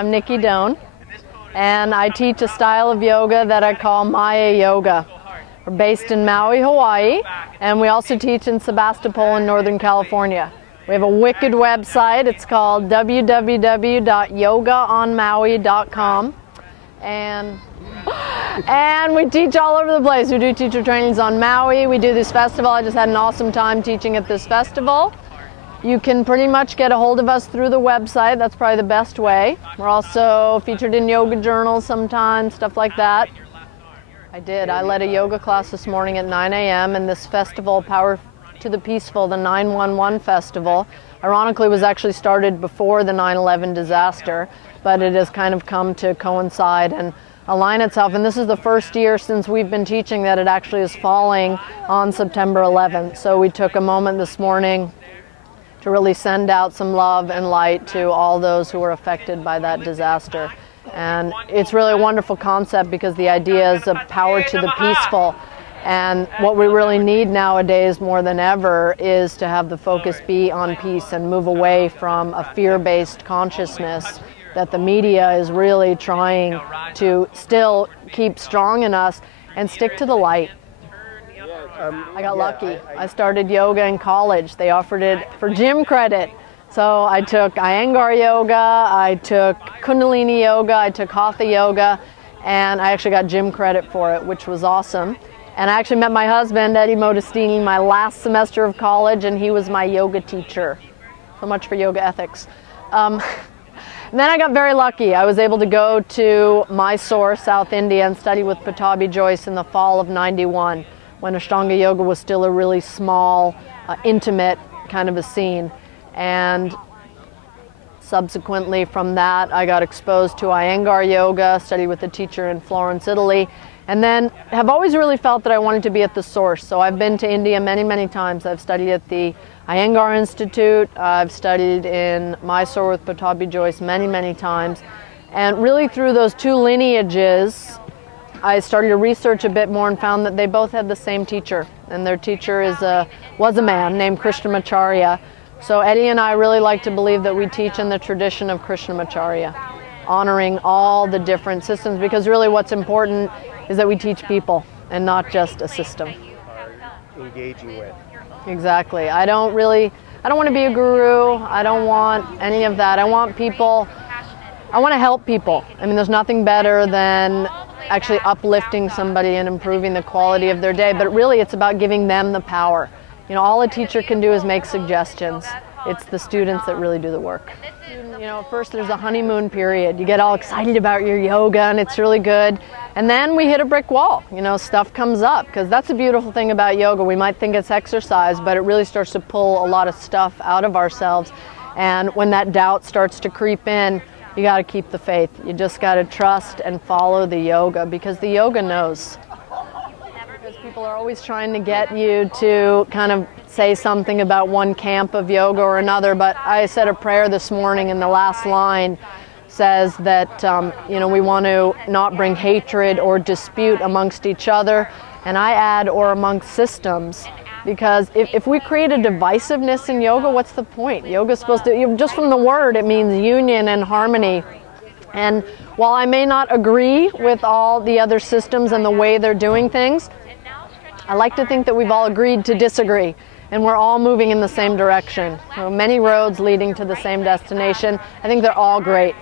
I'm Nicki Doane, and I teach a style of yoga that I call Maya Yoga. We're based in Maui, Hawaii, and we also teach in Sebastopol in Northern California. We have a wicked website. It's called www.yogaonmaui.com, and we teach all over the place. We do teacher trainings on Maui. We do this festival. I just had an awesome time teaching at this festival. You can pretty much get a hold of us through the website. That's probably the best way. We're also featured in yoga journals sometimes, stuff like that. I led a yoga class this morning at 9 a.m. and this festival, Power to the Peaceful, the 911 festival, ironically was actually started before the 9/11 disaster, but it has kind of come to coincide and align itself. And this is the first year since we've been teaching that it actually is falling on September 11th. So we took a moment this morning to really send out some love and light to all those who were affected by that disaster. And it's really a wonderful concept because the idea is of power to the peaceful. And what we really need nowadays more than ever is to have the focus be on peace and move away from a fear-based consciousness that the media is really trying to still keep strong in us, and stick to the light. I got lucky. I started yoga in college. They offered it for gym credit. So I took Iyengar yoga, I took Kundalini yoga, I took Hatha yoga, and I actually got gym credit for it, which was awesome. And I actually met my husband, Eddie Modestini, my last semester of college, and he was my yoga teacher. So much for yoga ethics. And then I got very lucky. I was able to go to Mysore, South India, and study with Pattabhi Jois in the fall of '91. When Ashtanga yoga was still a really small, intimate kind of a scene. And subsequently from that, I got exposed to Iyengar yoga, studied with a teacher in Florence, Italy, and then have always really felt that I wanted to be at the source. So I've been to India many, many times. I've studied at the Iyengar Institute. I've studied in Mysore with Pattabhi Jois many, many times. And really through those two lineages, I started to research a bit more and found that they both had the same teacher, and their teacher was a man named Krishnamacharya. So Eddie and I really like to believe that we teach in the tradition of Krishnamacharya, honoring all the different systems, because really what's important is that we teach people and not just a system. Engaging with. Exactly. I don't want to be a guru. I don't want any of that. I want to help people. I mean, there's nothing better than actually uplifting somebody and improving the quality of their day, but really it's about giving them the power. You know, all a teacher can do is make suggestions. It's the students that really do the work. You know, first there's a honeymoon period. You get all excited about your yoga and it's really good. And then we hit a brick wall. You know, stuff comes up, because that's the beautiful thing about yoga. We might think it's exercise, but it really starts to pull a lot of stuff out of ourselves. And when that doubt starts to creep in, you got to keep the faith. You just got to trust and follow the yoga, because the yoga knows. Because people are always trying to get you to kind of say something about one camp of yoga or another, but I said a prayer this morning and the last line says that you know, we want to not bring hatred or dispute amongst each other, and I add, or amongst systems. Because if we create a divisiveness in yoga, what's the point? Yoga is supposed to, just from the word, it means union and harmony. And while I may not agree with all the other systems and the way they're doing things, I like to think that we've all agreed to disagree, and we're all moving in the same direction. So many roads leading to the same destination. I think they're all great.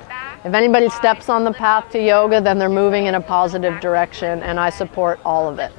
If anybody steps on the path to yoga, then they're moving in a positive direction, and I support all of it.